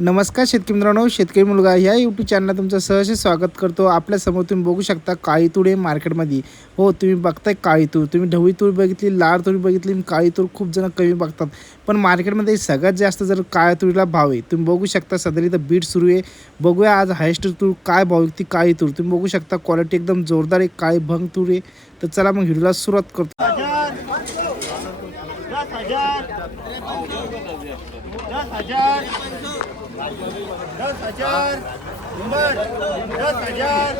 नमस्कार शेतकरी मित्रांनो शेतकरी मुलगा ह्या यूट्यूब चॅनलला तुमचं सहज स्वागत करतो. आपल्यासमोर तुम्ही बघू शकता काळी तूळ आहे मार्केटमध्ये हो तुम्ही बघताय काळी तूळ तुम्ही ढवळी तूळ बघितली लाल तुळ बघितली आणि काळी तूळ खूप जण कमी बघतात. पण मार्केटमध्ये सगळ्यात जास्त जर काळ्या तुळीला भाव आहे तुम्ही बघू शकता सध्या इथं बीट सुरू आहे. बघूया आज हायेस्ट तूळ काय भाव आहे ती काळी तूळ तुम्ही बघू शकता क्वालिटी एकदम जोरदार आहे काळी भंग तूळ आहे. तर चला मग व्हिडिओला सुरुवात करतो. दस हज़ार दस हज़ार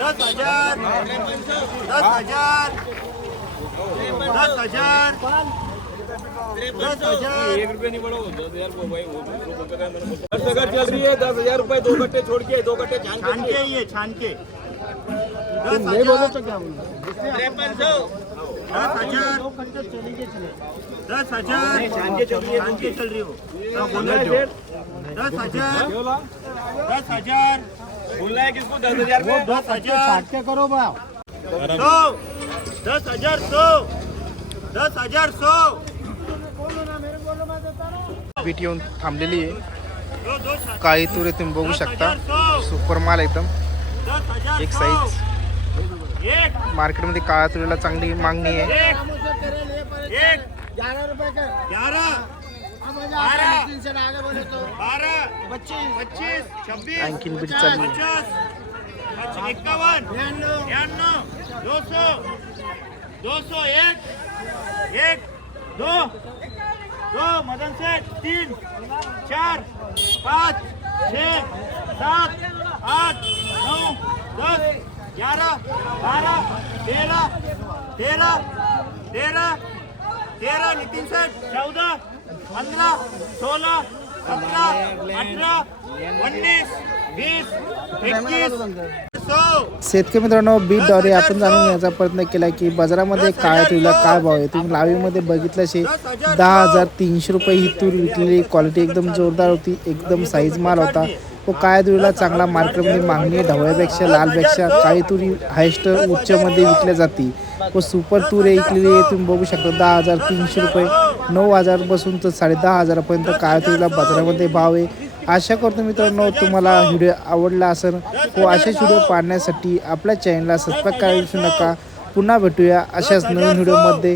दस हज़ार नंबर दस हज़ार दस हज़ार दस हज़ार दस हज़ार। एक रुपये नहीं बढ़ो दस हज़ार तो चल रही है दस हज़ार रुपए दो गट्टे छोड़ के दो गट्टे छान छान के ये छान के। दस हज़ार। तिरपन सौ दस हजार दस हजार चल रही हो तो बोलो दस हजार दस हजार बोलना है किसको दस हजार में दस हजार करो सौ दस हजार सौ दस हजार सौ पीटी येऊन थांबलेली आहे. दो दो काळी तूर तुम्ही बघू शकता. सुपर माल एकदम. एक साईज मार्केटमध्ये काळ्या तुरीला चांगली मागणी आहे आणखीन बीट चालली आहे. पचास इक्यावन बयानवे दो सौ दो सौ एक एक दो दो मदन तीन चार पाँच छः सात आठ नौ दस ग्यारह तेरा तेरा तेरा तेरा नितीन साहेब चौदा पंधरा सोळा सतरा शेतकरी मित्रांनो बीटद्वारे आपण जाणून घेण्याचा प्रयत्न केला की बाजारामध्ये काळ्या तुरीला काय भाव आहे? तुम्ही लावीमध्ये बघितलं असे दहा हजार तीनशे रुपये ही तूर विकलेली. क्वालिटी एकदम जोरदार होती एकदम साईज माल होता. व काळ्या तुरीला चांगला मार्केटमध्ये मागणी ढवळ्यापेक्षा लालपेक्षा काळी तुरी हायस्ट उच्चमध्ये विकल्या जाते. व सुपर तूर विकलेली आहे तुम्ही बघू शकता दहा हजार तीनशे रुपये नऊ हजारपासून तर साडे दहा हजारापर्यंत काळ्या तुरीला बाजारामध्ये भाव आहे. आशा करतो मित्रांनो तुम्हाला व्हिडिओ आवडला असेल व असेच व्हिडिओ पाहण्यासाठी आपल्या चॅनलला सबस्क्राईब करायला विसरू नका. पुन्हा भेटूया अशाच नवीन व्हिडिओमध्ये.